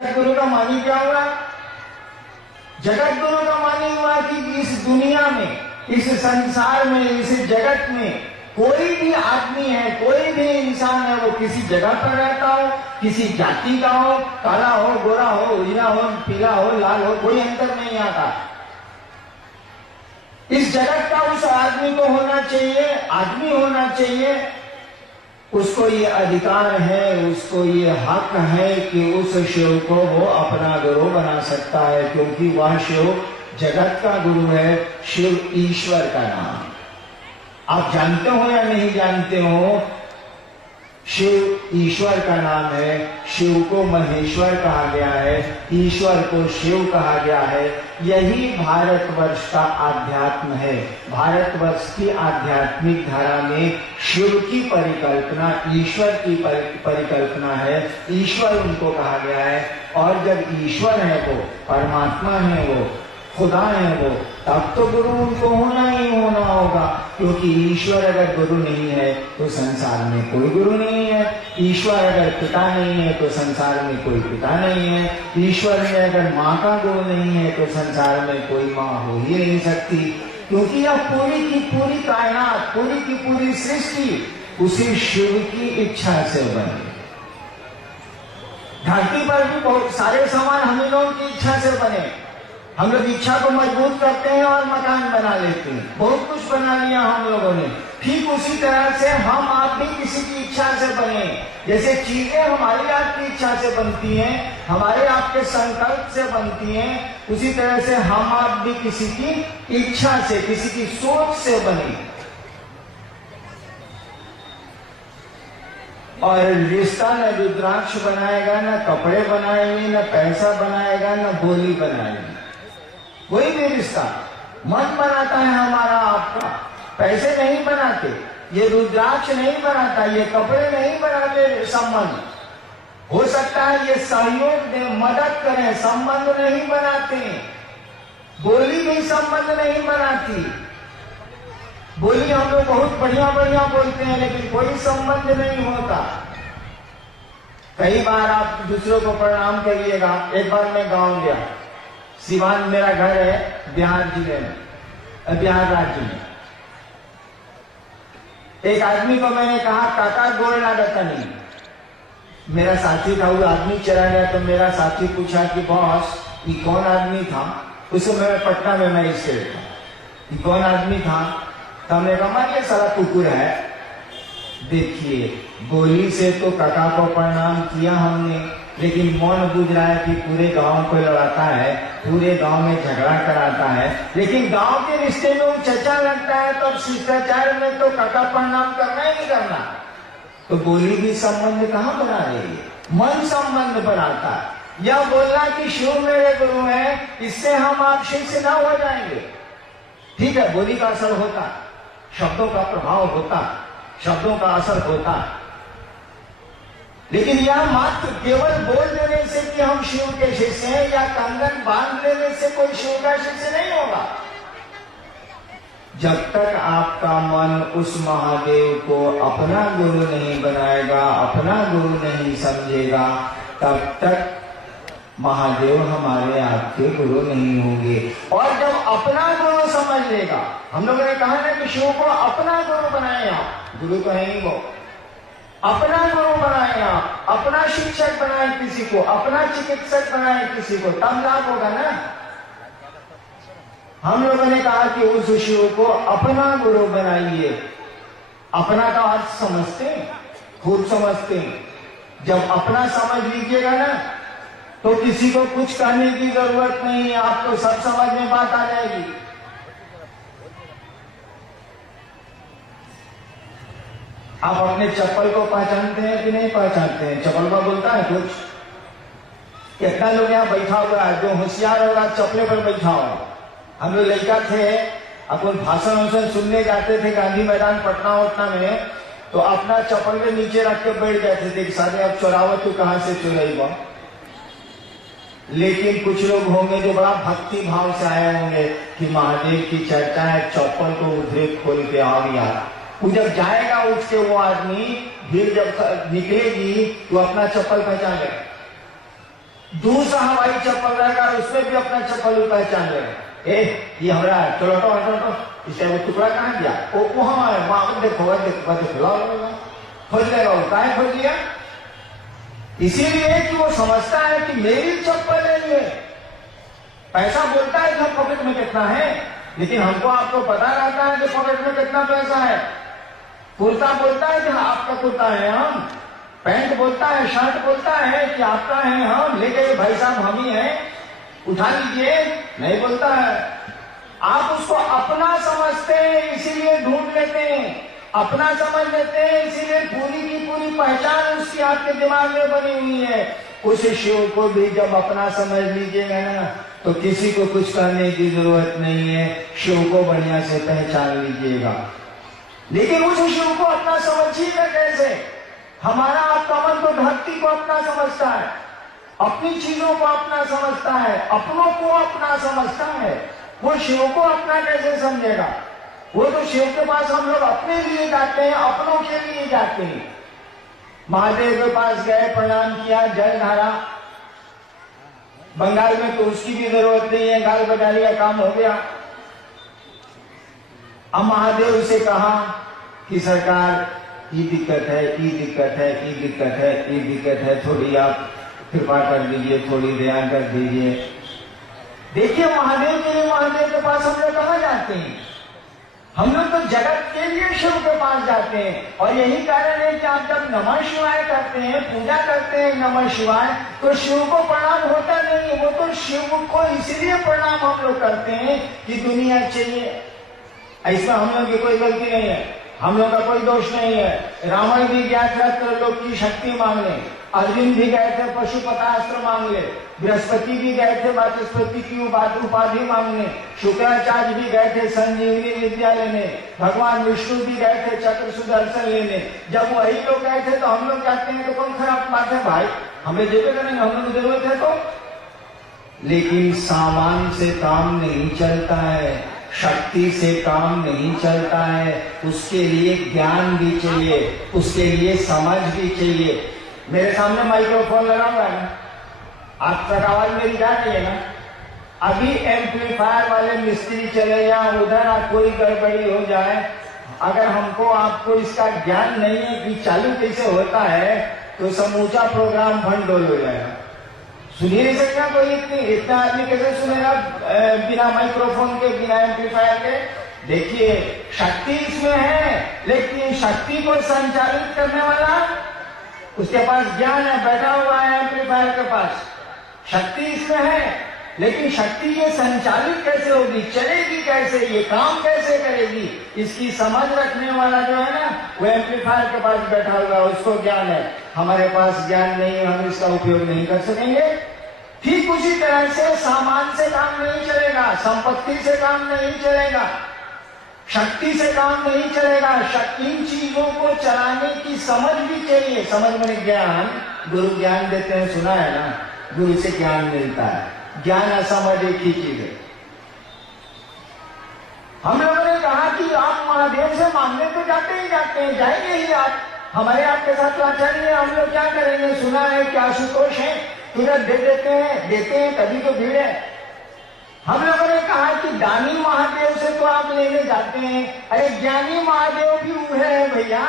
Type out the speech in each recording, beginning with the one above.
गुरु का मानी क्या हुआ? जगत गुरु का मानी हुआ कि इस दुनिया में, इस संसार में, इस जगत में कोई भी आदमी है, कोई भी इंसान है, वो किसी जगह पर रहता हो, किसी जाति का हो, काला हो, गोरा हो, उजला हो, पीला हो, लाल हो, कोई अंतर नहीं आता। इस जगत का उस आदमी को होना चाहिए, आदमी होना चाहिए, उसको ये अधिकार है, उसको ये हक है कि उस शिव को वो अपना गुरु बना सकता है, क्योंकि वह शिव जगत का गुरु है। शिव ईश्वर का नाम, आप जानते हो या नहीं जानते हो, शिव ईश्वर का नाम है। शिव को महेश्वर कहा गया है, ईश्वर को शिव कहा गया है। यही भारतवर्ष का आध्यात्म है। भारतवर्ष की आध्यात्मिक धारा में शिव की परिकल्पना, ईश्वर की परिकल्पना है। ईश्वर उनको कहा गया है, और जब ईश्वर है वो, परमात्मा है वो, खुदा है वो, तब तो गुरु उनको होना ही होना होगा, क्योंकि ईश्वर अगर गुरु नहीं है तो संसार में कोई गुरु नहीं है। ईश्वर अगर पिता नहीं है तो संसार में कोई पिता नहीं है। ईश्वर में अगर माँ का गुरु नहीं है तो संसार में कोई माँ हो ही नहीं सकती, क्योंकि यह पूरी की पूरी कायनात, पूरी की पूरी सृष्टि उसी शिव की इच्छा से बनी। धरती पर भी बहुत सारे सामान हम लोगों की इच्छा से बने। हम लोग इच्छा को मजबूत करते हैं और मकान बना लेते हैं, बहुत कुछ बना लिया हम लोगों ने। ठीक उसी तरह से हम आप भी किसी की इच्छा से बने। जैसे चीजें हमारी आपकी इच्छा से बनती हैं, हमारे आपके संकल्प से बनती हैं, उसी तरह से हम आप भी किसी की इच्छा से, किसी की सोच से बने। और रिश्ता न रुद्राक्ष बनाएगा, न कपड़े बनाएंगे, न पैसा बनाएगा, न बोली बनाएगी। कोई भी रिश्ता मन बनाता है हमारा आपका, पैसे नहीं बनाते, ये रुद्राक्ष नहीं बनाता, ये कपड़े नहीं बनाते। संबंध हो सकता है ये सहयोग दे, मदद करें, संबंध नहीं बनाते। बोली भी संबंध नहीं बनाती। बोली हम लोग बहुत बढ़िया बढ़िया बोलते हैं, लेकिन कोई संबंध नहीं होता। कई बार आप दूसरों को प्रणाम करिएगा। एक बार मैं गांव गया, सिवान मेरा घर है, बिहार जिले में, बिहार राज्य में। एक आदमी को मैंने कहा, काका गोड़ लागता नहीं। मेरा साथी था, वो आदमी चला गया तो मेरा साथी पूछा कि बॉस ये कौन आदमी था? उस समय मैं पटना में मजिस्ट्रेट था। ये कौन आदमी था? तो हमने कहा मान ये सारा कुकुर है। देखिए, बोली से तो काका को प्रणाम किया हमने, लेकिन मौन बुझ रहा है कि पूरे गांव को लड़ाता है, पूरे गांव में झगड़ा कराता है। लेकिन गांव के रिश्ते में वो चचा लगता है, तो शिष्टाचार में तो काका प्रणाम करना ही नहीं करना। तो बोली भी संबंध कहाँ बना रही है? मन संबंध बनाता है। यह बोलना कि शिव मेरे गुरु है, इससे हम आप शिष्य न हो जाएंगे। ठीक है, बोली का असर होता, शब्दों का प्रभाव होता, शब्दों का असर होता, लेकिन यह मात्र केवल बोल देने से कि हम शिव के शिष्य हैं, या कंगन बांध लेने से कोई शिव का शिष्य नहीं होगा। जब तक आपका मन उस महादेव को अपना गुरु नहीं बनाएगा, अपना गुरु नहीं समझेगा, तब तक महादेव हमारे आपके गुरु नहीं होंगे। और जब अपना गुरु समझ लेगा, हम लोगों ने कहा ना कि शिव को अपना गुरु बनाए आप, गुरु तो है ही वो, अपना गुरु बनाए आप, अपना शिक्षक बनाए किसी को, अपना चिकित्सक बनाए किसी को, तब लाभ होगा ना। हम लोगों ने कहा कि उस शिव को अपना गुरु बनाइए। अपना का अर्थ समझते हैं, खुद समझते हैं। जब अपना समझ लीजिएगा ना, तो किसी को कुछ कहने की जरूरत नहीं है, आपको सब समझ में बात आ जाएगी। आप अपने चप्पल को पहचानते हैं कि नहीं पहचानते हैं? चप्पल का बोलता है कुछ? कितना लोग यहाँ बैठा हुआ है, जो होशियार होगा चप्पले पर बैठा होगा। हम लोग लड़का थे, अपन भाषण सुनने जाते थे गांधी मैदान पटना उटना में, तो अपना चप्पल के नीचे रख के बैठ जाते थे कि सारे अब चुरावो तो कहां से चुराएगा। लेकिन कुछ लोग होंगे जो बड़ा भक्ति भाव से आए होंगे कि महादेव की चर्चा है, चप्पल को उधरे खोल के आ गया। वो जब जाएगा उठ के वो आदमी, भीड़ जब निकलेगी तो अपना चप्पल पहचान लेगा। दूसरा हवाई चप्पल रहेगा, उसमें भी अपना चप्पल पहचान लेगा। ये हमारा चलो इससे वो टुकड़ा कहाँ गया, वो वहां है, वहां देखो खोज लेगा। वो काहे खोज लिया? इसीलिए कि वो समझता है कि मेरी चप्पल है ये। पैसा बोलता है कि पॉकेट में कितना है, लेकिन हमको आपको पता रहता है कि पॉकेट में कितना पैसा है। कुर्ता बोलता है कि आपका कुर्ता है, हम पैंट बोलता है, शर्ट बोलता है कि आपका है, हम लेके भाई साहब हम ही हैं, उठा लीजिए, नहीं बोलता है। आप उसको अपना समझते हैं, इसीलिए ढूंढ लेते हैं, अपना समझ लेते हैं, इसीलिए पूरी की पूरी पहचान उसकी आपके दिमाग में बनी हुई है। उस शिव को भी जब अपना समझ लीजिएगा ना, तो किसी को कुछ करने की जरूरत नहीं है, शिव को बढ़िया से पहचान लीजिएगा। लेकिन उस शिव को अपना समझिएगा कैसे? हमारा आपका मन तो धरती को अपना समझता है, अपनी चीजों को अपना समझता है, अपनों को अपना समझता है। वो शिव को अपना कैसे समझेगा? वो तो शिव के पास हम लोग अपने लिए जाते हैं, अपनों के लिए जाते हैं। महादेव के पास गए, प्रणाम किया, जल ढारा। बंगाल में तो उसकी भी जरूरत नहीं है, गाल बजा लिया, काम हो गया। अब महादेव से कहा कि सरकार ये दिक्कत है, ये दिक्कत है, ये दिक्कत है, ये दिक्कत है, थोड़ी आप कृपा कर दीजिए, थोड़ी दया कर दीजिए। देखिए महादेव के लिए, महादेव के पास हम लोग कहाँ जाते हैं? हम लोग तो जगत के लिए शिव के पास जाते हैं। और यही कारण है कि आप जब नमः शिवाय करते हैं, पूजा करते हैं नमः शिवाय, तो शिव को प्रणाम होता नहीं है। वो तो शिव को इसलिए प्रणाम हम लोग करते हैं कि दुनिया चाहिए। ऐसा हम लोग की कोई गलती नहीं है, हम लोग का कोई दोष नहीं है। रावण भी गया था त्रिलोक की शक्ति मांगने, अर्जुन भी गए थे पशुपतास्त्र मांगने, बृहस्पति भी गए थे वाचस्पति की उपाधि मांगने, शुक्राचार्य भी गए थे संजीवनी विद्या लेने, भगवान विष्णु भी गए थे चक्र सुदर्शन लेने। जब वही लोग गए थे तो हम लोग जाते हैं, तो कौन खराब बात है भाई? हमें जेबे करेंगे, हम लोग को जरूरत है तो। लेकिन सामान से काम नहीं चलता है, शक्ति से काम नहीं चलता है। उसके लिए ज्ञान भी चाहिए, उसके लिए समझ भी चाहिए। मेरे सामने माइक्रोफोन लगा हुआ है ना, आप तक आवाज मेरी जा रही है ना? अभी एम्पलीफायर वाले मिस्त्री चले जाए उधर, कोई गड़बड़ी हो जाए, अगर हमको आपको इसका ज्ञान नहीं है कि चालू कैसे होता है, तो समूचा प्रोग्राम भंडोल हो जाएगा। सुनिए नहीं सकता कोई, इतना आदमी कैसे सुनेगा बिना माइक्रोफोन के, बिना एम्पलीफायर के? देखिए शक्ति इसमें है, लेकिन शक्ति को संचालित करने वाला उसके पास ज्ञान है, बैठा हुआ है एम्पलीफायर के पास। शक्ति इसमें है, लेकिन शक्ति ये संचालित कैसे होगी, चलेगी कैसे, ये काम कैसे करेगी, इसकी समझ रखने वाला जो है ना, वो एम्पलीफायर के पास बैठा हुआ है, उसको ज्ञान है। हमारे पास ज्ञान नहीं है, हम इसका उपयोग नहीं कर सकेंगे। ठीक उसी तरह से सामान से काम नहीं चलेगा, संपत्ति से काम नहीं चलेगा, शक्ति से काम नहीं चलेगा। इन चीजों को चलाने की समझ भी चाहिए। समझ में ज्ञान, गुरु ज्ञान देते हैं, सुना है ना, गुरु से ज्ञान मिलता है। ज्ञान असमझ एक ही चीज है। हम लोगों ने कहा कि आप महादेव से मांगने तो जाते ही जाते हैं, जाएंगे ही आप, हमारे आपके साथ तो अच्छा नहीं है, हम लोग क्या करेंगे? सुना है कि आशुतोष है, तुरंत दे देते हैं, तभी तो भीड़ है। हम लोगों ने कहा कि दानी महादेव से तो आप लेने जाते हैं, अरे ज्ञानी महादेव भी वो है भैया।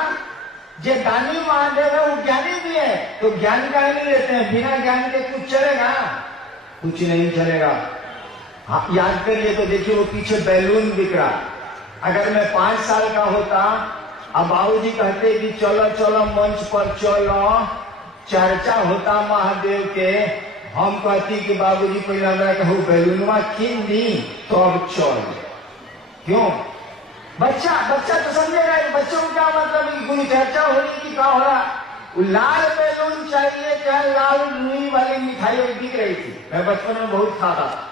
जो दानी महादेव है वो ज्ञानी भी है, तो ज्ञान का नहीं लेते हैं। बिना ज्ञान के कुछ चलेगा? कुछ नहीं चलेगा। हाँ, याद करिए तो देखिए वो पीछे बैलून बिक रहा। अगर मैं 5 साल का होता, अब बाबूजी कहते कि चलो चलो मंच पर चलो, चर्चा होता महादेव के, हम कहती कि बाबूजी पहले हमरा कहू बैलूनवा किन दी तो अब चल। क्यों? बच्चा तो समझेगा, बच्चों को क्या मतलब, कोई चर्चा हो रही कि क्या हो रहा। लाल बैलून चाहिए, क्या लाल रुई वाली मिठाई बिक रही थी, मैं बचपन में बहुत खाता था।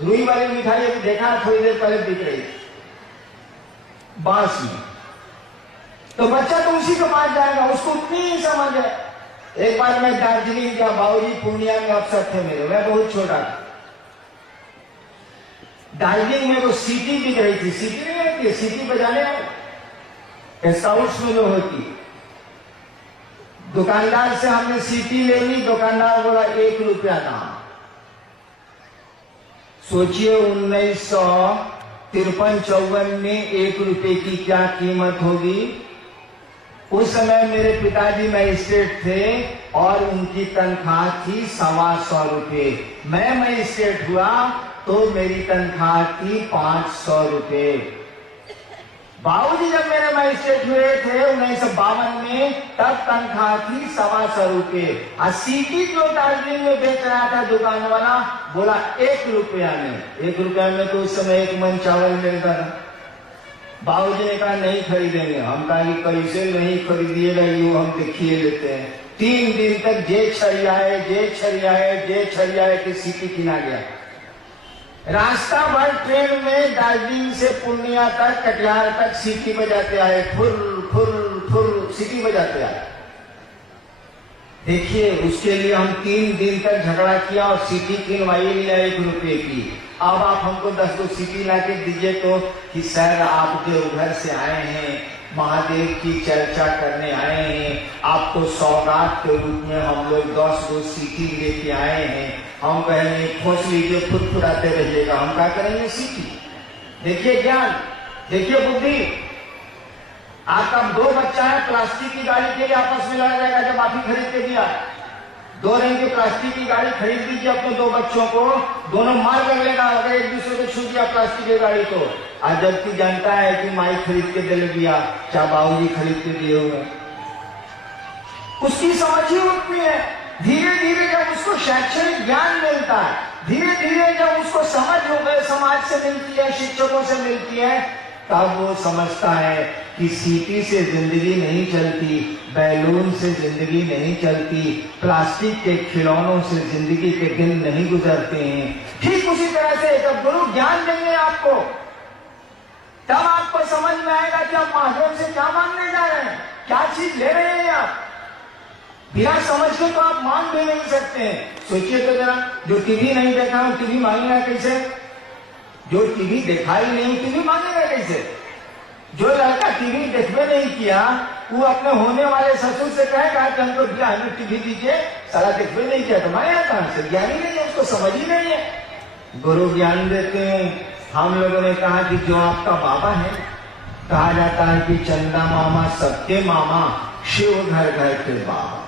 रुई वाली मिठाई अभी देखा थोड़ी देर पहले बिक रही थी बांस में, तो बच्चा तो उसी के पास जाएगा, उसको उतनी ही समझ है। एक बार मैं दार्जिलिंग का, बाबूजी पूर्णिया में अफसर थे मेरे, मैं बहुत छोटा था। दार्जिलिंग में वो सीटी बिक रही थी, सीटी नहीं होती, सीटी बजाने स्काउट्स में जो होती, दुकानदार से हमने सीटी ले ली, दुकानदार बोला 1 रुपया दाम। सोचिए 1953-54 में 1 रुपए की क्या कीमत होगी। उस समय मेरे पिताजी मजिस्ट्रेट थे और उनकी तनख्वाह थी 125 रुपये। मैं मजिस्ट्रेट हुआ तो मेरी तनख्वाह थी 500 रुपये। बाबूजी जब मेरे मजिस्ट्रेट हुए थे 1952 में, तब तनख्वाह थी 125 रुपये। और सीटी जो दार्जिलिंग में बेच रहा था दुकान वाला, बोला 1 रुपया में। 1 रुपया में तो उस समय 1 मन चावल मिलता था। बाबूजी ने कहा नहीं खरीदेंगे। हम कहा कि कैसे नहीं खरीदिएगा, यूं हम देखिए लेते हैं। 3 दिन तक जे छरियाए कि सीटी किना गया। रास्ता भर ट्रेन में दार्जिलिंग से पूर्णिया तक, कटिहार तक सीटी बजाते आए, फुर फुर फुर सीटी बजाते आए। देखिए, उसके लिए हम 3 दिन तक झगड़ा किया और सीटी किनवाई लिया 1 रुपये की। अब आप हमको 10 सीटी ला के दीजिए तो कि सर आप जो घर से आए हैं, महादेव की चर्चा करने आए हैं, आपको सौगात के रूप में हम लोग 10 सीटी लेके आए हैं। हम कहेंगे खोस लीजिए, फुरफुराते रहिएगा। हम क्या करेंगे? सीटी। देखिए ज्ञान, देखिए बुद्धि। आपका 2 बच्चा है, प्लास्टिक की गाड़ी के लिए आपस में लड़ा जाएगा। जब आप ही खरीद के दिया 2 रंग की प्लास्टिक की गाड़ी खरीद दीजिए अपने 2 बच्चों को, दोनों मार कर लेगा अगर एक दूसरे को छू दिया प्लास्टिक की गाड़ी को। आज जबकि जानता है कि माई खरीद के दे दिया, चाहे बाबूजी खरीद के दिए हुए, उसकी समझ ही उतनी है। धीरे धीरे जब उसको शैक्षणिक ज्ञान मिलता है, धीरे धीरे जब उसको समझ हो गए, समाज से मिलती है, शिक्षकों से मिलती है, तब वो समझता है कि सीटी से जिंदगी नहीं चलती, बैलून से जिंदगी नहीं चलती, प्लास्टिक के खिलौनों से जिंदगी के दिन नहीं गुजरते हैं। ठीक उसी तरह से जब गुरु ज्ञान देंगे आपको, तब आपको समझ में आएगा कि आप महादेव से क्या मांगने जा रहे हैं, क्या चीज ले रहे हैं आप। बिना समझ के तो आप मांग भी नहीं सकते हैं। सोचिए तो जरा, जो टीवी नहीं देखा हो टीवी मांगेगा कैसे? जो टीवी देखा ही नहीं टीवी मांगेगा कैसे? जो लड़का टीवी देखने नहीं किया, वो अपने होने वाले ससुर से कहेगा कि हमको दिया, हमें टीवी दीजिए, सारा देखने नहीं किया तो मांगेगा कहां से? ज्ञानी नहीं है, उसको समझ ही नहीं है। गुरु ज्ञान देते हैं। हम लोगों ने कहा कि जो आपका बाबा है, कहा जाता है कि चंदा मामा सबके मामा, शिव घर घर के बाबा।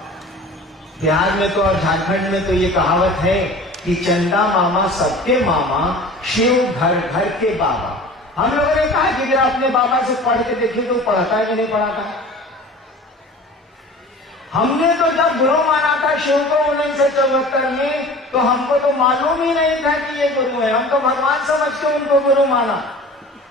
बिहार में तो और झारखंड में तो ये कहावत है कि चंदा मामा सबके मामा, शिव घर घर के बाबा। हम लोगों ने कहा कि जरा अपने बाबा से पढ़ के देखिए तो पढ़ता है कि नहीं पढ़ाता। हमने तो जब गुरु माना था शिव को 1974 में, तो हमको तो मालूम ही नहीं था कि ये गुरु है। हम तो भगवान समझ के उनको गुरु माना।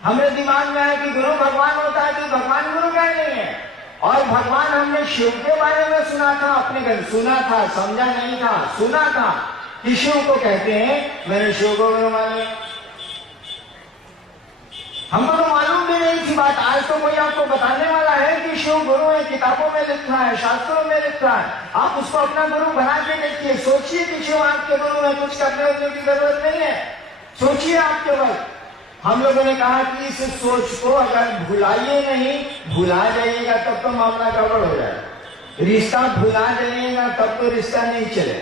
हमें दिमाग में आया कि गुरु भगवान होता है, तो भगवान गुरु क्या नहीं है। और भगवान हमने शिव के बारे में सुना था, अपने घर सुना था, समझा नहीं था, सुना था कि शिव को कहते हैं। मैंने शिव को गुरु मान लिया। हमको तो मालूम भी नहीं थी बात। आज तो कोई आपको बताने वाला है कि शिव गुरु है, किताबों में लिखा है, शास्त्रों में लिखा है। आप उसको अपना गुरु बना के देखिए। सोचिए कि शिव आपके गुरु है, कुछ करने उठने की जरूरत नहीं है। सोचिए आप केवल। हम लोगों ने कहा कि इस सोच को अगर भुलाइए नहीं, भुला जाइएगा तब तो मामला गड़बड़ हो जाएगा। रिश्ता भुला जाइएगा तब तो रिश्ता नहीं चले।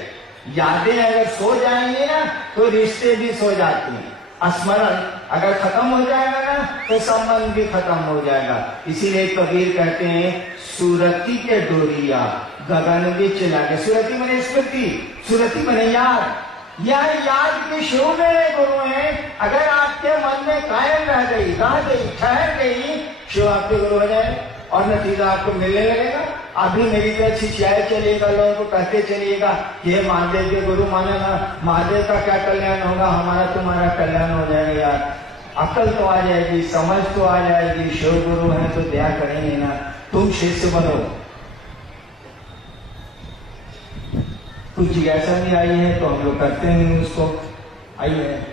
यादें अगर सो जाएंगी ना तो रिश्ते भी सो जाते हैं। स्मरण अगर खत्म हो जाएगा ना तो संबंध भी खत्म हो जाएगा। इसीलिए कबीर कहते हैं सूरती के डोरिया गगन बिच लागे। सूरती मने स्मृति, सूरती मने याद। यह याद के शिव मेरे गुरु हैं। अगर आपके मन में कायम रह गई, ठहर गई, शिव आपके गुरु हो जाए और नतीजा आपको मिलने लगेगा। अभी मेरी तरह छिछियाए चलिएगा, लोगों को कहते चलिएगा कि हे महादेव के गुरु माने ना, महादेव का क्या कल्याण होगा, हमारा तुम्हारा कल्याण हो जाएगा। यार अकल तो आ जाएगी, समझ तो आ जाएगी। शिव गुरु है तो दया करेंगे ना। तुम शिष्य बनो। कुछ जिज्ञासा नहीं आई है तो हम लोग करते हैं उसको। आइए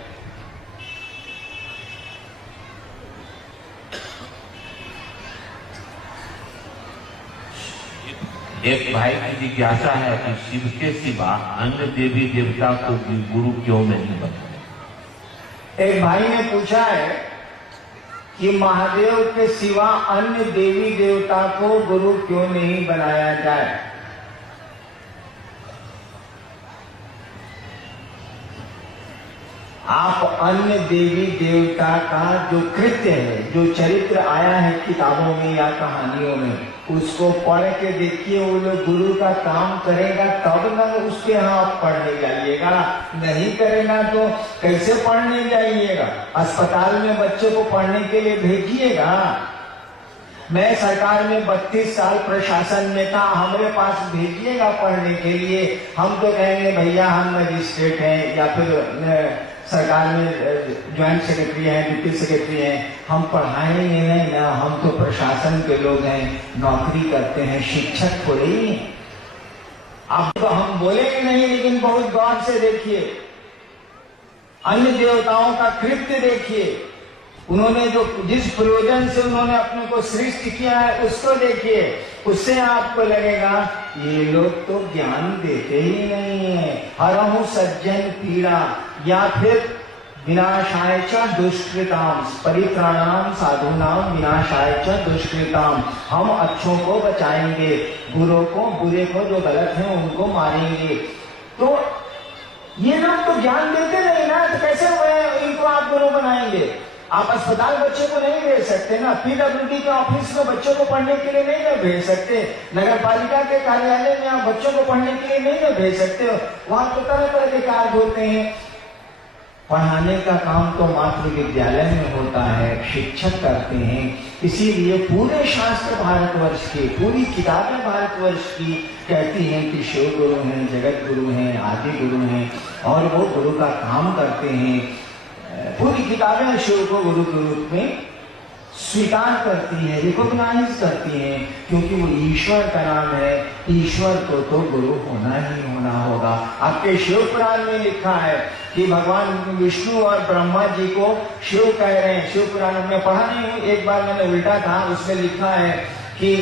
एक भाई की जिज्ञासा है कि शिव के सिवा अन्य देवी देवता को गुरु क्यों नहीं बनाते? एक भाई ने पूछा है कि महादेव के सिवा अन्य देवी देवता को गुरु क्यों नहीं बनाया जाए। आप अन्य देवी देवता का जो कृत्य है, जो चरित्र आया है किताबों में या कहानियों में, उसको पढ़ के देखिए। वो लोग गुरु का काम करेगा तब ना उसके यहाँ आप पढ़ने जाइएगा, नहीं करेगा तो कैसे पढ़ने जाइएगा। अस्पताल में बच्चे को पढ़ने के लिए भेजिएगा। मैं सरकार में 32 साल प्रशासन में था, हमारे पास भेजिएगा पढ़ने के लिए। हम तो कहेंगे भैया हम मजिस्ट्रेट हैं या फिर सरकार में ज्वाइंट सेक्रेटरी हैं, डिप्टी सेक्रेटरी हैं, हम पढ़ाएंगे नहीं ना, हम तो प्रशासन के लोग हैं, नौकरी करते हैं, शिक्षक थोड़े ही। अब तो हम बोलेंगे नहीं, लेकिन बहुत गौर से देखिए, अन्य देवताओं का कृत्य देखिए, उन्होंने जो जिस प्रयोजन से उन्होंने अपने को सृष्टि किया है उसको देखिए। उससे आपको लगेगा ये लोग तो ज्ञान देते ही नहीं है। हरहु सज्जन पीड़ा, या फिर विनाशाय च दुष्कृताम, परित्राणाम साधूनाम विनाशाय च दुष्कृताम, हम अच्छों को बचाएंगे, बुरों को, बुरे को, जो गलत है उनको मारेंगे। तो ये लोग तो ज्ञान देते नहीं ना, तो कैसे इनको आप गुरु बनाएंगे। आप अस्पताल बच्चे को नहीं भेज सकते ना, पीडब्ल्यूडी के ऑफिस में बच्चों को पढ़ने के लिए नहीं भेज सकते, नगर पालिका के कार्यालय में आप बच्चों को पढ़ने के लिए नहीं भेज सकते हो। वहां तो तरह तरह के कार्य होते हैं। पढ़ाने का काम तो मातृ विद्यालय में होता है, शिक्षक करते हैं। इसीलिए पूरे शास्त्र भारतवर्ष के, पूरी किताबें भारतवर्ष की कहती हैं कि शिव गुरु हैं, जगत गुरु हैं, आदि गुरु हैं, और वो गुरु का काम करते हैं। पूरी किताबें शिव को गुरु के रूप में स्वीकार करती है, रिकॉग्नाइज करती हैं, क्योंकि वो ईश्वर का नाम है। ईश्वर को तो गुरु होना ही होना होगा। आपके शिव पुराण में लिखा है कि भगवान विष्णु और ब्रह्मा जी को शिव कह रहे हैं। शिव पुराण में पढ़ा नहीं हूं, एक बार मैंने उल्टा था, उसमें लिखा है कि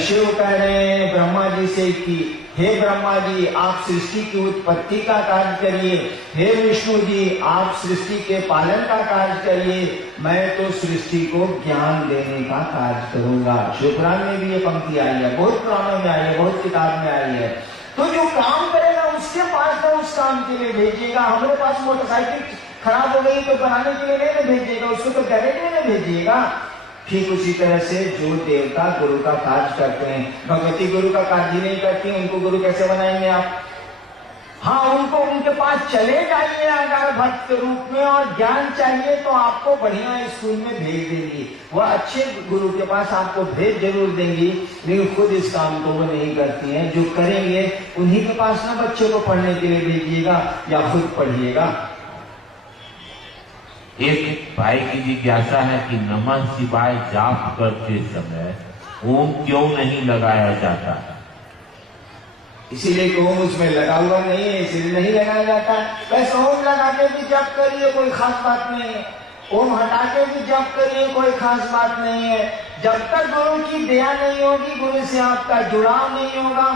शिव कह रहे हैं ब्रह्मा जी से कि हे ब्रह्मा जी आप सृष्टि की उत्पत्ति का कार्य करिए, हे विष्णु जी आप सृष्टि के पालन का कार्य करिए, मैं तो सृष्टि को ज्ञान देने का कार्य करूंगा। शिवपुराण में भी ये पंक्ति आई है, बहुत पुराणों में आई है, बहुत किताब में आई है। तो जो काम करेगा उसके पास तो उस काम के लिए भेजिएगा। हमारे पास मोटरसाइकिल खराब हो गई तो बनाने के लिए नहीं भेजिएगा, उसको तो गैरेज में नहीं भेजिएगा। ठीक उसी तरह से जो देवता गुरु का कार्य करते हैं, भगवती गुरु का कार्य नहीं करती, उनको गुरु कैसे बनाएंगे आप। हाँ, उनको उनके पास चले जाइए अगर भक्त रूप में, और ज्ञान चाहिए तो आपको बढ़िया स्कूल में भेज देंगी, वह अच्छे गुरु के पास आपको भेज जरूर देंगी, लेकिन खुद इस काम को वो नहीं करती हैं। जो करेंगे उन्हीं के पास ना बच्चों को पढ़ने के लिए भेजिएगा या खुद पढ़िएगा। एक भाई की जिज्ञासा है कि नमः शिवाय जाप करते समय ओम क्यों नहीं लगाया जाता। इसीलिए कि ओम उसमें लगा हुआ नहीं है, इसलिए नहीं लगाया जाता। वैसे ओम लगा के भी जप करिए, कोई खास बात नहीं है। ओम हटा के भी जप करिए, कोई खास बात नहीं है। जब तक गुरु की दया नहीं होगी, गुरु से आपका जुड़ाव नहीं होगा,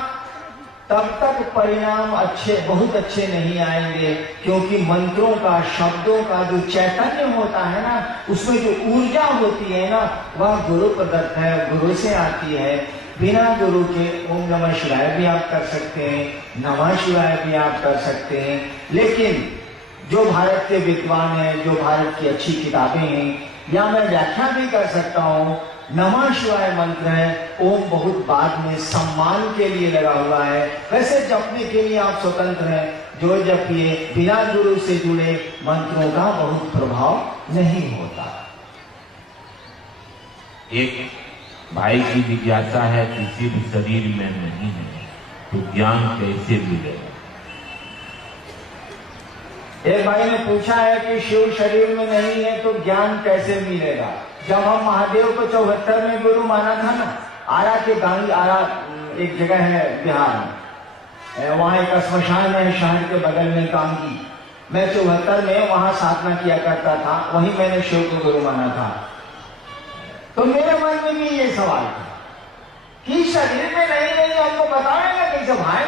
तब तक परिणाम अच्छे, बहुत अच्छे नहीं आएंगे। क्योंकि मंत्रों का, शब्दों का जो चैतन्य होता है ना, उसमें जो ऊर्जा होती है ना, वह गुरु प्रदत्त है, गुरु से आती है। बिना गुरु के ओम नमः शिवाय भी आप कर सकते हैं, नमः शिवाय भी आप कर सकते हैं। लेकिन जो भारत के विद्वान हैं, जो भारत की अच्छी किताबें हैं, या मैं व्याख्या भी कर सकता हूँ, नमः शिवाय मंत्र है, ओम बहुत बाद में सम्मान के लिए लगा हुआ है। वैसे जपने के लिए आप स्वतंत्र हैं, जो जपिए, बिना गुरु से जुड़े मंत्रों का बहुत प्रभाव नहीं होता। एक भाई की जिज्ञासा है कि शिव शरीर में नहीं है तो ज्ञान कैसे मिलेगा। एक भाई ने पूछा है कि शिव शरीर में नहीं है तो ज्ञान कैसे मिलेगा। जब हम महादेव को 74 में गुरु माना था ना, आरा के गांधी, आरा एक जगह है बिहार में, वहां एक श्मशान है शहर के बगल में काम की। मैं 74 में वहां साधना किया करता था, वहीं मैंने शिव को गुरु माना था। तो मेरे मन में भी ये सवाल था कि शरीर में नहीं हमको बताएगा कैसे भाई।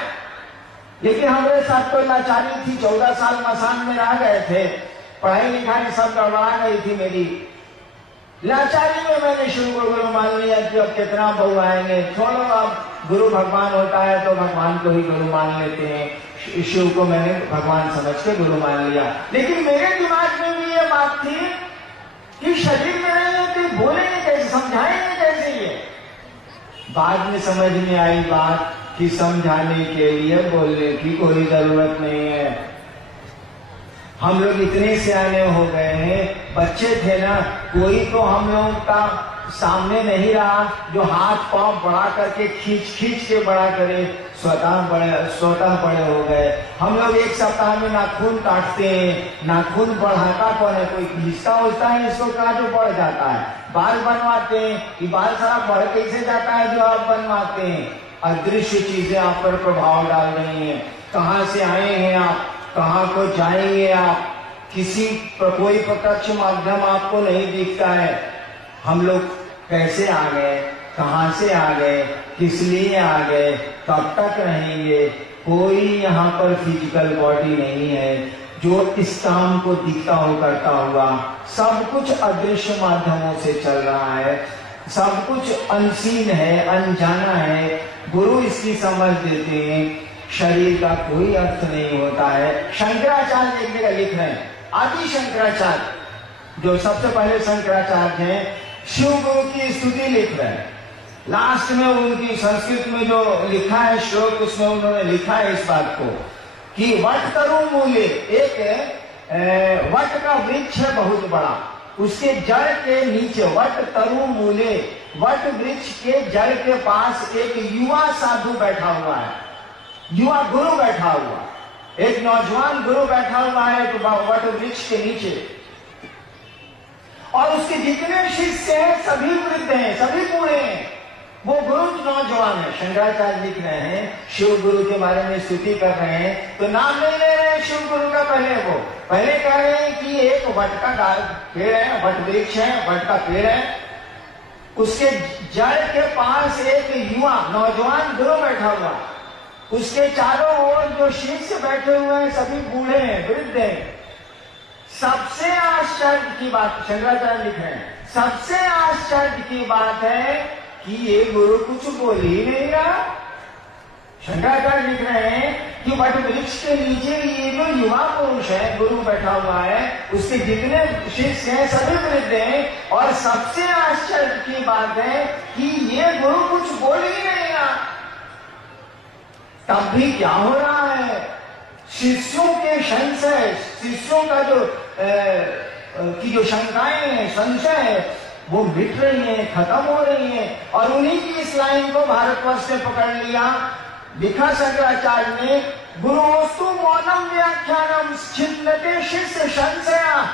लेकिन हमारे साथ कोई लाचारी थी, 14 साल मसान में रह गए थे, पढ़ाई लिखाई सब गड़बड़ा गई थी मेरी। लाचारी में मैंने शिव को गुरु मान लिया कि अब कितना बहु आएंगे, छोड़ो अब गुरु भगवान होता है तो भगवान को ही गुरु मान लेते हैं। शिव को मैंने भगवान समझ के गुरु मान लिया। लेकिन मेरे दिमाग में भी ये बात थी कि शरीर में नहीं होते, बोलेंगे कैसे, समझाएंगे कैसे ये। बाद में समझ में आई बात कि समझाने के लिए बोलने की कोई जरूरत नहीं है। हम लोग इतने सियाने हो गए हैं, बच्चे थे ना, कोई तो हम लोगों का सामने नहीं रहा जो हाथ पांव बड़ा करके खींच खींच के बड़ा करे, स्वतः बड़े हो गए। हम लोग एक सप्ताह में नाखून काटते हैं, नाखून बढ़ाता कौन है, कोई घिसता होता है इसको कहा जो बढ़ जाता है। बाल बनवाते हैं कि बाल सारा बढ़ कैसे जाता है जो आप बनवाते हैं। अदृश्य चीजें आप पर प्रभाव डाल रही हैं। कहाँ से आए हैं आप, कहाँ को जाएंगे आप, किसी कोई प्रत्यक्ष माध्यम आपको नहीं दिखता है। हम लोग कैसे आ गए, कहाँ से आ गए, किस लिए आ गए, कब तक रहेंगे, कोई यहाँ पर फिजिकल बॉडी नहीं है जो इस काम को दिखता हो करता हुआ। सब कुछ अदृश्य माध्यमों से चल रहा है, सब कुछ अनसीन है, अनजाना है। गुरु इसकी समझ देते हैं, शरीर का कोई अर्थ नहीं होता है। शंकराचार्य एक जगह लिख रहे हैं, आदि शंकराचार्य जो सबसे पहले शंकराचार्य हैं, शिव गुरु की स्तुति लिख रहे हैं। लास्ट में उनकी संस्कृत में जो लिखा है श्लोक, उसमें उन्होंने लिखा है इस बात को कि वट तरु मूले, एक वट का वृक्ष है बहुत बड़ा, उसके जड़ के नीचे वट तरु मूले, वट वृक्ष के जड़ के पास एक युवा साधु बैठा हुआ है, युवा गुरु बैठा हुआ, एक नौजवान गुरु बैठा हुआ है वट वृक्ष के नीचे। और उसके जितने शिष्य हैं सभी वृद्ध हैं, सभी बूढ़े हैं, वो गुरु नौजवान है। शंकराचार्य लिख रहे हैं, शिव गुरु के बारे में स्तुति कर रहे हैं, तो नाम नहीं ले रहे हैं शिव गुरु का। पहले कह रहे हैं कि एक वट का पेड़ है, वट वृक्ष है, वट का पेड़ है, उसके जड़ के पास एक युवा नौजवान गुरु बैठा हुआ, उसके चारों ओर जो शिष्य बैठे हुए हैं सभी बूढ़े हैं, वृद्ध हैं। सबसे आश्चर्य की बात, शंकराचार्य लिख रहे हैं, सबसे आश्चर्य की बात है कि ये गुरु कुछ बोल ही नहीं रहा। शंकराचार्य लिख रहे हैं कि वट वृक्ष के नीचे ये जो युवा पुरुष है, गुरु बैठा हुआ है, उसके जितने शिष्य हैं सभी वृद्ध हैं, और सबसे आश्चर्य की बात है कि ये गुरु कुछ बोल ही नहीं रहा। तब भी क्या हो रहा है, शिष्यों के संशय, शिष्यों का की जो शंकाएं हैं, संशय है, वो मिट रही हैं, खत्म हो रही हैं। और उन्हीं की इस लाइन को भारतवर्ष ने पकड़ लिया। लिखा शंकराचार्य ने, गुरुस्तु मौनम व्याख्यानम छिन्नते शिष्य संशया।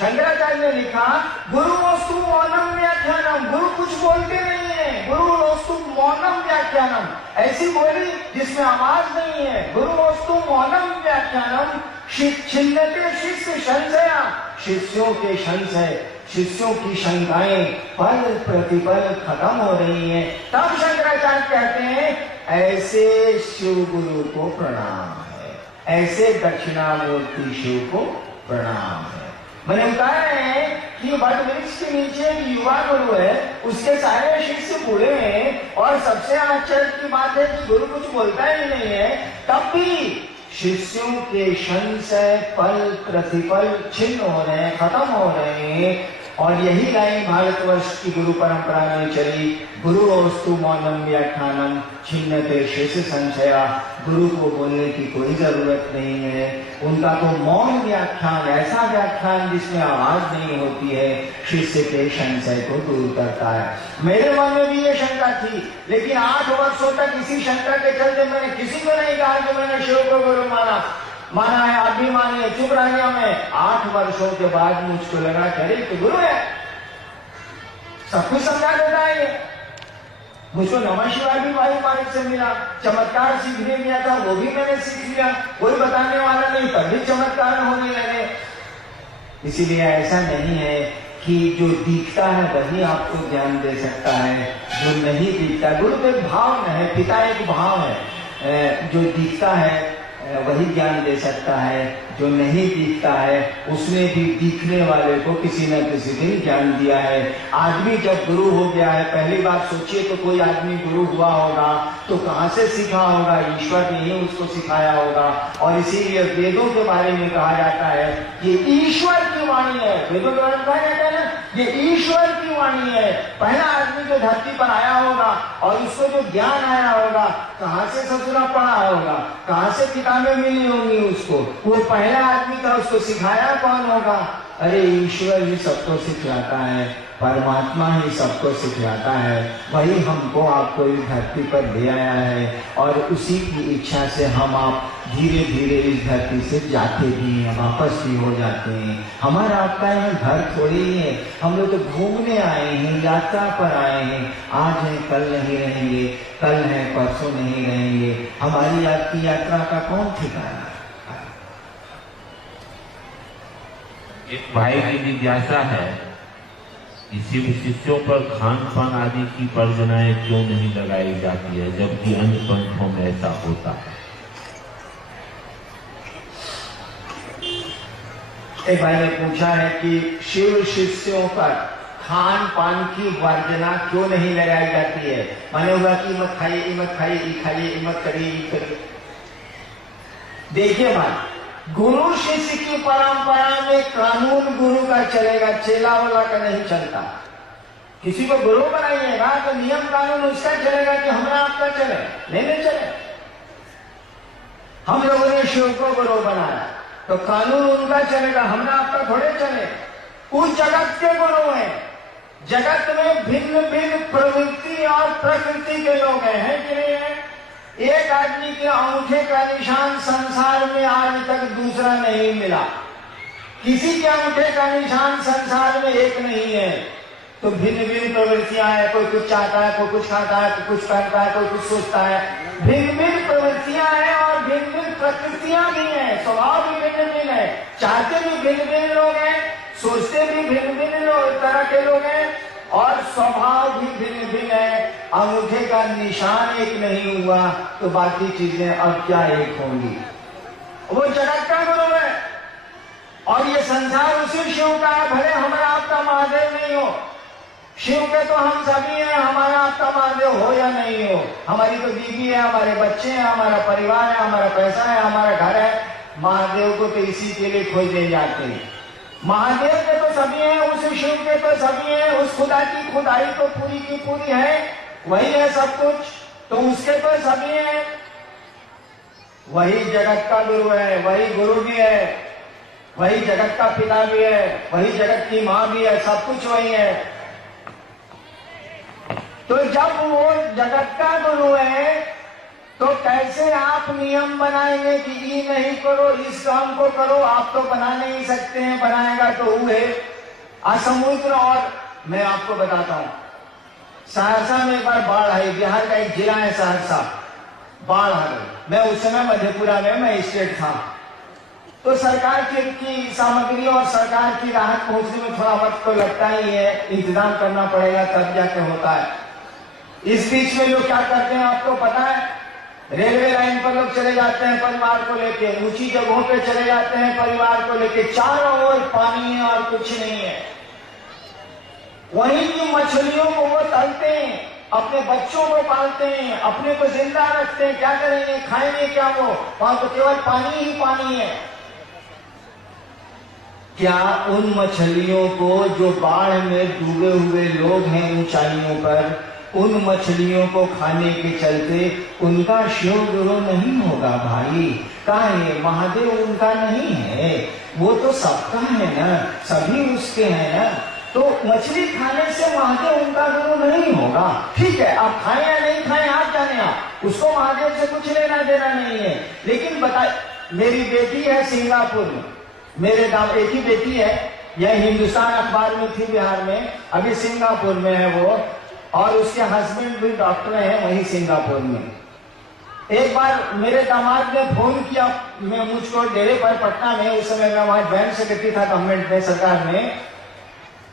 शंकराचार्य ने लिखा, गुरुस्तु मौनम व्याख्यानम, गुरु कुछ बोलते नहीं है, गुरुस्तु मौनम व्याख्यानम, ऐसी बोली जिसमें आवाज नहीं है। गुरुस्तु मौनम व्याख्यानम छिन्नते शिष्य संशया, शिष्यों के संशय, शिष्यों की शंकाएं पल प्रतिपल खत्म हो रही हैं। तब शंकराचार्य कहते हैं, ऐसे शिव गुरु को प्रणाम है, ऐसे दक्षिणामूर्ति शिव को प्रणाम है। मैंने बताया है कि वट वृक्ष के नीचे युवा गुरु है, उसके सारे शिष्य बूढ़े हैं, और सबसे आश्चर्य की बात है कि गुरु कुछ बोलता ही नहीं है। तब भी शिष्यों के संशय पल प्रतिपल छिन्न हो रहे हैं, खत्म हो रहे हैं। और यही लाइन भारतवर्ष की गुरु परंपरा में चली, गुरुस्तु मौनम व्याख्यानम छिन्नते शिष्य संशया। गुरु को बोलने की कोई जरूरत नहीं है, उनका तो मौन व्याख्यान, ऐसा व्याख्यान जिसमें आवाज नहीं होती है, शिष्य के संशय को दूर करता है। मेरे मन में भी ये शंका थी, लेकिन 8 वर्षों तक इसी शंका के चलते मैंने किसी को नहीं कहा कि मैंने शिव को गुरु माना है, आप भी मानिए, चुप रह गया मैं। 8 वर्षों के बाद मुझको लगा कि अरे तो गुरु है, सब कुछ समझा देता है। मुझको नमः शिवाय भी पारिवारिक से मिला, चमत्कार सीखने गया था, वो भी मैंने सीख लिया, कोई बताने वाला नहीं, तब भी चमत्कार होने लगे। इसीलिए ऐसा नहीं है कि जो दिखता है वही आपको ज्ञान दे सकता है, जो नहीं दिखता। गुरु तो एक भाव है, पिता एक भाव है, जो दिखता है वही ज्ञान दे सकता है जो नहीं दिखता है। उसने भी दिखने वाले को किसी न किसी दिन ज्ञान दिया है। आदमी जब गुरु हो गया है, पहली बात सोचिए तो कोई आदमी गुरु हुआ होगा तो कहाँ से सीखा होगा? ईश्वर ने ही उसको सिखाया होगा। और इसीलिए वेदों के बारे में कहा जाता है ये ईश्वर की वाणी है। वेदों के बारे में कहा जाता है ना, ये ईश्वर की वाणी है। पहला आदमी जो धरती पर आया होगा और उसको जो ज्ञान आया होगा, कहाँ से ससुरा पढ़ा होगा, कहाँ से किताबें मिली होंगी उसको? वो पहला आदमी था, उसको सिखाया कौन होगा? अरे ईश्वर ही सबको सिखलाता है, परमात्मा ही सबको सिखलाता है। वही हमको आपको इस धरती पर ले आया है और उसी की इच्छा से हम आप धीरे धीरे इस धरती से जाते भी हैं, वापस भी हो जाते हैं। हमारा आपका यहाँ घर थोड़ी है, हम लोग तो घूमने आए हैं, यात्रा पर आए हैं। आज है कल नहीं रहेंगे, कल है परसों नहीं रहेंगे। हमारी आपकी यात्रा का कौन ठिकाना? एक भाई की जिज्ञासा है कि शिव शिष्यों पर खान पान आदि की परिगणाएं क्यों नहीं लगाई जाती है, जबकि अन्य पंथों में ऐसा होता है। एक भाई ने पूछा है कि शिव शिष्यों पर खान पान की वर्जना क्यों नहीं लगाई जाती है? माने होगा कि मत खाइए, मत खाइए, खाइए, मत करिए। देखिए भाई, गुरु शिष्य की परंपरा में कानून गुरु का चलेगा, चेला वाला का नहीं चलता। किसी को गुरु बनाइएगा तो नियम कानून उसका चलेगा कि हमारा आपका चले, नहीं चले। हम लोगों ने शिव को गुरु बनाया तो कानून उनका चलेगा, हमारा आपका थोड़े चले। उस जगत के गुरु हैं, जगत में भिन्न भिन्न प्रवृत्ति और प्रकृति के लोग हैं कि नहीं है? एक आदमी के अंगूठे का निशान संसार में आज तक दूसरा नहीं मिला। किसी के अंगूठे का निशान संसार में एक नहीं है। तो भिन्न भिन्न प्रवृत्तियां हैं, कोई कुछ चाहता है, कोई कुछ खाता है, कोई कुछ करता है, कोई कुछ सोचता है। भिन्न भिन्न प्रवृत्तियां हैं और भिन्न भिन्न प्रकृतियां भी हैं, स्वभाव भी भिन्न भिन्न है। चाहते भी भिन्न भिन्न लोग हैं, सोचते भी भिन्न भिन्न तरह के लोग हैं और स्वभाव भी भिन्न भिन्न है। अंगूठे का निशान एक नहीं हुआ तो बाकी चीजें अब क्या एक होंगी? वो जगत का गुरु है और ये संसार उसी शिव का है। भले हमारा आपका महादेव नहीं हो, शिव के तो हम सभी हैं, हमारा आपका महादेव हो या नहीं हो। हमारी तो बीवी है, हमारे बच्चे हैं, हमारा परिवार है, हमारा पैसा है, हमारा घर है। महादेव को तो इसी के लिए खोजे जाते हैं। महादेव के तो सभी हैं, उस शिव के तो सभी हैं, उस खुदा की खुदाई तो पूरी की पूरी है, वही है सब कुछ, तो उसके तो सभी हैं। वही जगत का गुरु है, वही गुरु भी है, वही जगत का पिता भी है, वही जगत की माँ भी है, सब कुछ वही है। तो जब वो जगत का गुरु है तो कैसे आप नियम बनाएंगे कि ये नहीं करो, इस काम को करो? आप तो बना नहीं सकते हैं, बनाएगा तो हुए असमुद्र। और मैं आपको बताता हूं, सहरसा में एक बार बाढ़ आई, बिहार का एक जिला है सहरसा, बाढ़ आ गई। मैं उस समय मधेपुरा में मजिस्ट्रेट था। तो सरकार की सामग्री और सरकार की राहत पहुंचने में थोड़ा वक्त तो लगता ही है, इंतजाम करना पड़ेगा तब जाके होता है। इस बीच में लोग क्या करते हैं आपको पता है? रेलवे लाइन पर लोग चले जाते हैं परिवार को लेके, ऊंची जगहों पे चले जाते हैं परिवार को लेके, चारों ओर पानी है और कुछ नहीं है। वहीं की मछलियों को वो तलते हैं, अपने बच्चों को पालते हैं, अपने को जिंदा रखते हैं। क्या करेंगे, खाएंगे क्या? वो वहां तो केवल पानी ही पानी है। क्या उन मछलियों को जो बाढ़ में डूबे हुए लोग हैं ऊंचाइयों पर, उन मछलियों को खाने के चलते उनका शिव गुरु नहीं होगा? भाई काहे? महादेव उनका नहीं है, वो तो सबका है ना, सभी उसके हैं ना। तो मछली खाने से महादेव उनका गुरु नहीं होगा। ठीक है, आप खाएं या नहीं खाएं आप जाने, आप उसको महादेव से कुछ लेना देना नहीं है। लेकिन बताए, मेरी बेटी है सिंगापुर में, मेरे गांव एक ही बेटी है, यह हिंदुस्तान अखबार में थी बिहार में, अभी सिंगापुर में है वो, और उसके हस्बैंड भी डॉक्टर हैं वहीं सिंगापुर में। एक बार मेरे दामाद ने फोन किया मैं मुझको डेरे पर पटना में, उस समय मैं वहां ज्वाइंट सेक्रेटरी था गवर्नमेंट में, सरकार में,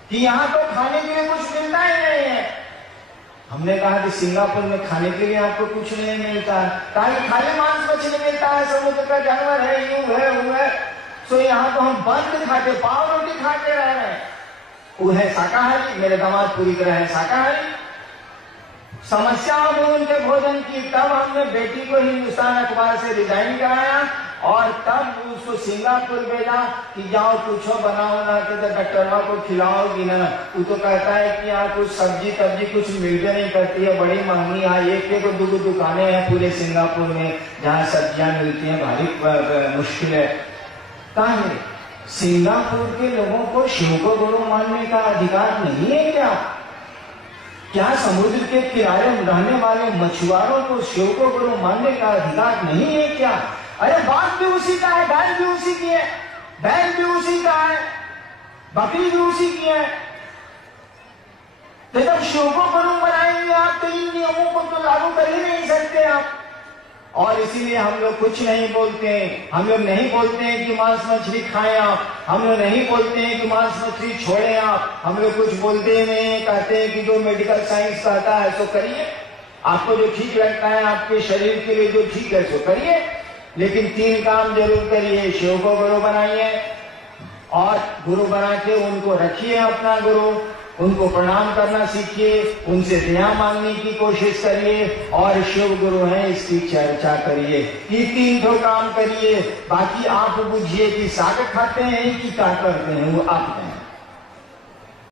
कि यहाँ तो खाने के लिए कुछ मिलता ही नहीं है। हमने कहा कि सिंगापुर में खाने के लिए आपको कुछ नहीं मिलता है, कहा कि खाली मांस मछली मिलता है, समुद्र का जानवर है, यूं है वो है। सो यहाँ तो हम बंद खाते, पाव रोटी खाते रह रहे हैं। वो है शाकाहारी, मेरे दामाद पूरी तरह है शाकाहारी। समस्या हुई उनके भोजन की, तब हमने बेटी को हिंदुस्तान अखबार से रिजाइन कराया और तब उसको सिंगापुर भेजा कि जाओ कुछ बनाओ ना तो डॉक्टरवा को खिलाओगी ना। वो तो कहता है कि यहाँ कुछ सब्जी तब्जी कुछ मिलते नहीं करती है, बड़ी महंगी। यहाँ एक दो दुकानें हैं पूरे सिंगापुर में जहाँ सब्जियां मिलती हैं, भारी मुश्किल है। कहा सिंगापुर के लोगों को शिव को गुरु मानने का अधिकार नहीं है क्या? क्या समुद्र के किनारे रहने वाले मछुआरों को शिव को गुरु मानने का अधिकार नहीं है क्या? अरे बात भी उसी का है, बैल भी उसी की है, बैल भी उसी का है, बकरी भी उसी की है। तो जब शिव को गुरु बनाएंगे आप तो इन नियमों को तो लागू कर ही नहीं सकते आप। और इसीलिए हम लोग कुछ नहीं बोलते हैं। हम लोग नहीं बोलते हैं कि मांस मछली खाएं आप, हम लोग नहीं बोलते हैं कि मांस मछली छोड़ें आप, हम लोग कुछ बोलते नहीं, कहते हैं कि जो मेडिकल साइंस कहता है सो करिए, आपको जो ठीक लगता है आपके शरीर के लिए जो ठीक है सो करिए, लेकिन 3 काम जरूर करिए। शिव को गुरु बनाइए और गुरु बना के उनको रखिए अपना गुरु, उनको प्रणाम करना सीखिए, उनसे दया मांगने की कोशिश करिए और शिव गुरु हैं इसकी चर्चा करिए। ये 3 काम करिए। बाकी आप बुझिए कि साग खाते हैं कि क्या करते हैं वो आप हैं।